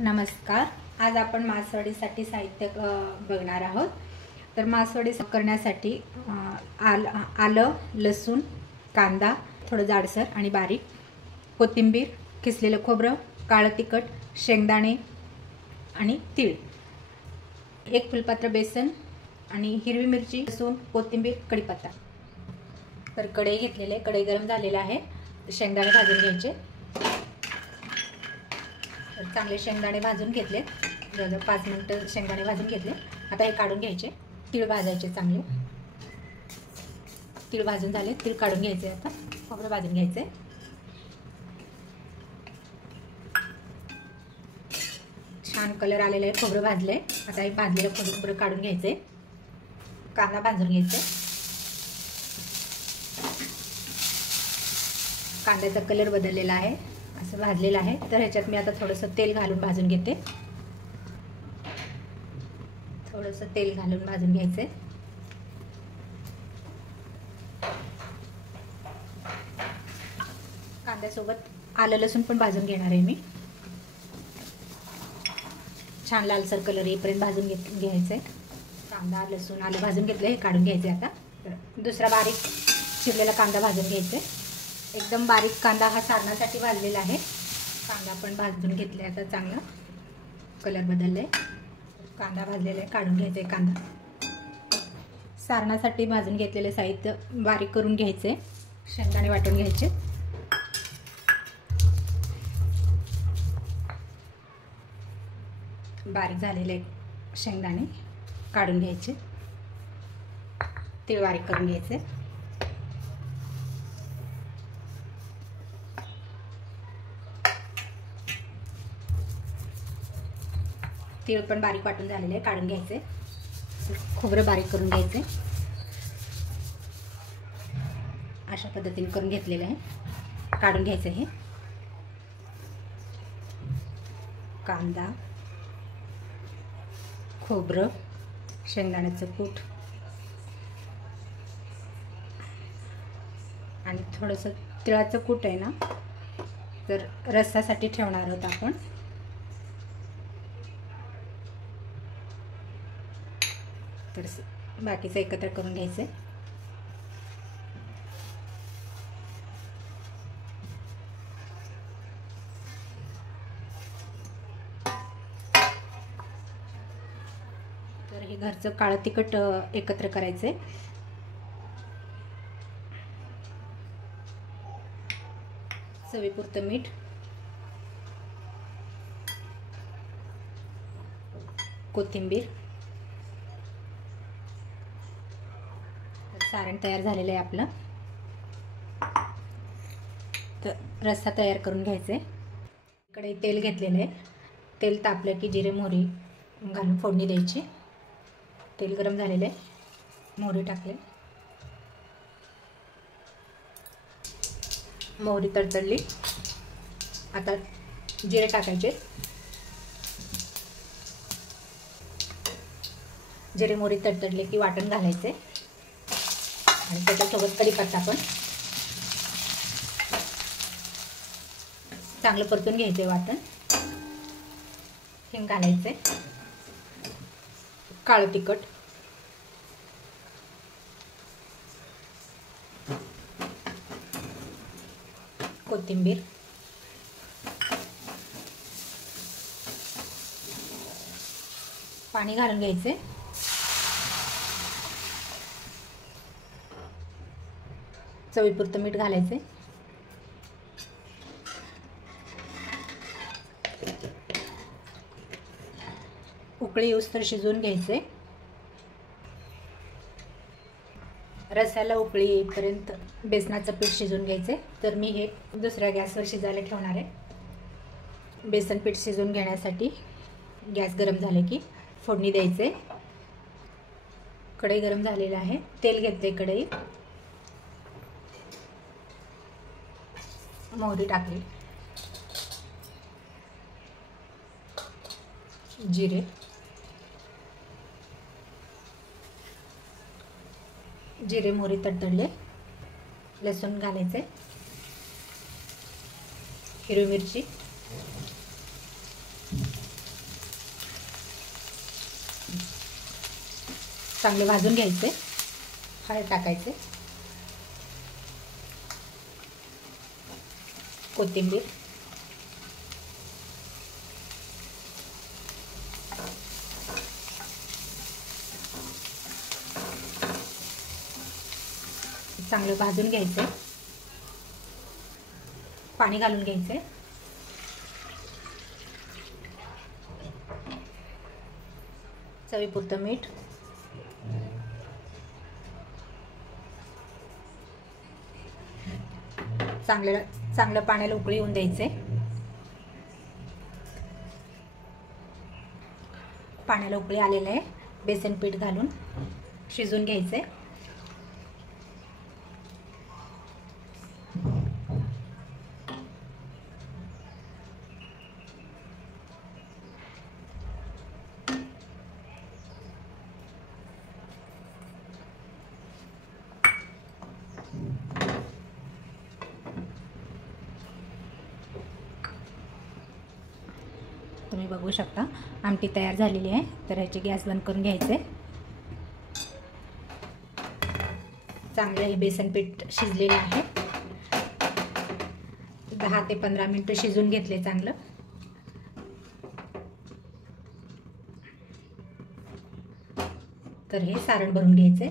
नमस्कार. आज आपण मासवडीसाठी साहित्य बघणार आहोत. तर मासवडी करण्यासाठी आलं, लसूण, कांदा थोडं जाडसर आणि बारीक, कोथिंबीर, किसलेलं खोबरं, काळं तिखट, शेंगदाणे आणि तीळ, एक फुलपात्र बेसन आणि हिरवी मिरची, लसूण, कोथिंबीर, कढीपत्ता. तर कढई घेतलेले, कढई गरम झालेला आहे. शेंगदाणे भाजून घ्यायचे. चांगले शेंगदाणे भाजून घेतले, जवळजवळ 5 मिनिटं शेंगदाणे भाजून घेतले. आता हे काढून घ्यायचे. तीळ भाजायचे चांगले. तीळ भाजून झाले, तीळ काढून घ्यायचे. आता खोबरं भाजून घ्यायचे. छान कलर आलेला आहे, खोबरं भाजले. आता हे भाजलेलं खोबरं काढून घ्यायचे. कांदा भाजून घ्यायचे. कांद्याचा कलर बदललेला आहे, असं भाजलेलं आहे. तर ह्याच्यात मी आता थोडंसं तेल घालून भाजून घेते. थोडंसं तेल घालून भाजून घ्यायचे. कांद्यासोबत आलं लसूण पण भाजून घेणार आहे मी. छान लालसर कलर येईपर्यंत भाजून घ्यायचे. कांदा लसूण आलं भाजून घेतलं, हे काढून घ्यायचे. आता दुसरा बारीक चिरलेला कांदा भाजून घ्यायचे. एकदम बारीक कांदा हा सारणासाठी भाजलेला आहे. कांदा पण भाजून घेतले. आता चांगला कलर बदलले. कांदा भाजलेला आहे, काढून घ्यायचे. कांदा सारणासाठी भाजून घेतलेले साहित्य बारीक करून घ्यायचे. शेंगदाणे वाटून घ्यायचे. बारीक झालेले शेंगदाणे काढून घ्यायचे. तीळ बारीक करून घ्यायचे. तीळ पण बारीक वाटून झालेले आहे, काढून घ्यायचे. खोबरं बारीक करून घ्यायचे. अशा पद्धतीने करून घेतलेलं आहे, काढून घ्यायचं. हे कांदा, खोबरं, शेंगदाण्याचं कूट आणि थोडंसं तिळाचं कूट आहे ना, तर रस्सासाठी ठेवणार आहोत आपण. तर बाकीचं एकत्र करून घ्यायचं. तर हे घरचं काळं तिखट एकत्र करायचंय. चवीपुरतं मीठ, कोथिंबीर. सारण तयार झालेलं आहे आपलं. तर रस्सा तयार करून घ्यायचे. इकडे तेल घेतलेलं आहे. तेल तापलं की जिरे मोहरी घालून फोडणी द्यायची. तेल गरम झालेलं आहे, मोहरी टाकले. मोहरी तडतडली. आता जिरे टाकायचे. जिरे मोहरी तडतडले की वाटण घालायचे आणि त्याच्यासोबत कढीपत्ता पण चांगलं परतून घ्यायचे. वाटण, हिंग घालायचे, काळं तिखट, कोथिंबीर, पाणी घालून घ्यायचे. चवीपुरतं मीठ घालायचे. उकळी येऊस्तर शिजवून घ्यायचे. रस्स्याला उकळी येईपर्यंत बेसनाचं पीठ शिजवून घ्यायचे. तर मी हे दुसऱ्या गॅसवर शिजायला ठेवणार आहे. बेसन पीठ शिजवून घेण्यासाठी गॅस गरम झाले की फोडणी द्यायचे. कढई गरम झालेलं आहे. तेल घेतले कढईत. मोहरी टाकली, जिरे, जिरे मोहरी तडतडले. लसूण घालायचे. हिरवी मिरची, चांगले भाजून घ्यायचे. हळद टाकायचे, कोथिंबीर, चांगलं भाजून घ्यायचे. पाणी घालून घ्यायचे. चवीपुरतं मीठ, चांगलं पाण्याला उकळी येऊन द्यायचे. पाण्याला उकळी आलेलं आहे. बेसन पीठ घालून शिजवून घ्यायचे. तुम्ही बघू शकता आमटी तयार झालेली आहे. तर ह्याची गॅस बंद करून घ्यायचे. चांगलं हे बेसन पीठ शिजलेलं आहे. 10 ते 15 मिनिटं शिजून घेतले चांगलं. तर हे सारण भरून घ्यायचे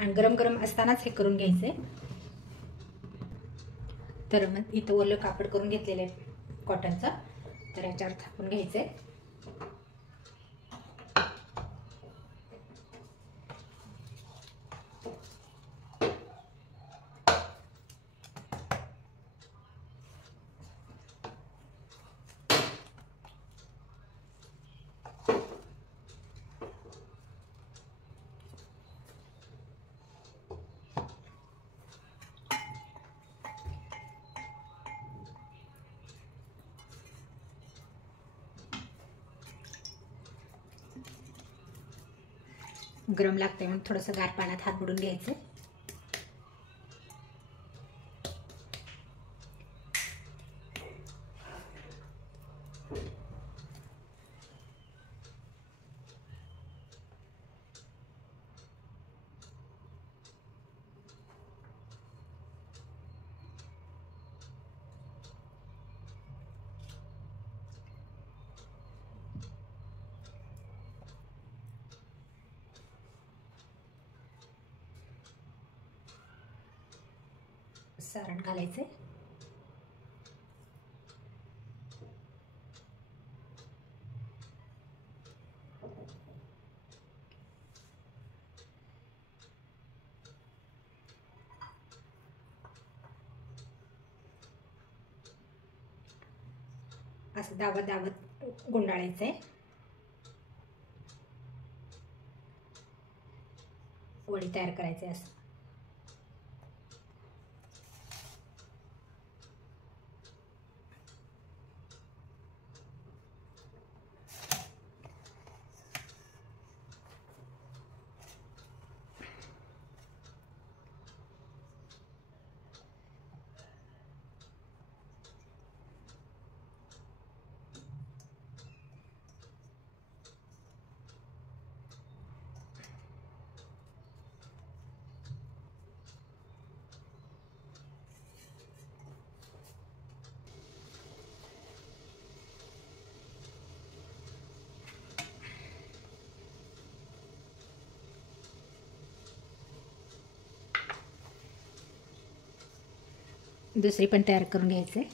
आणि गरम गरम असतानाच हे करून घ्यायचे. तर मग इथं ओलं कापड करून घेतलेलं आहे कॉटनचं. तर याच्यावर थापून घ्यायचे. गरम लागते म्हणून थोडंसं गार पाण्यात हात बुडून घ्यायचे. सारण घालायचे. असं दाबत दाबत गुंडाळायचंय. वडी तयार करायचे असं. दुसरी पण तयार करून घ्यायचे.